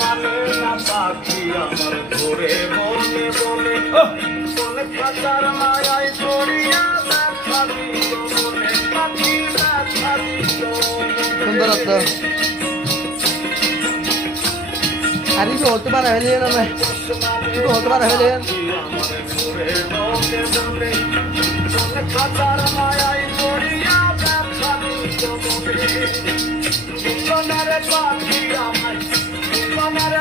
মানে না পাখি আমার ঘুরে বলে বলে বলে পাতার মায়ায় পড়িয়া ব্যথা দিল বলে পাখি ব্যথা দিল আর কি হতে পারে হলে না কি হতে পারে হলে আমার ঘুরে বলে বলে বলে পাতার মায়ায় পড়িয়া ব্যথা দিল বলে জীবনের পাখি আমার জীবনের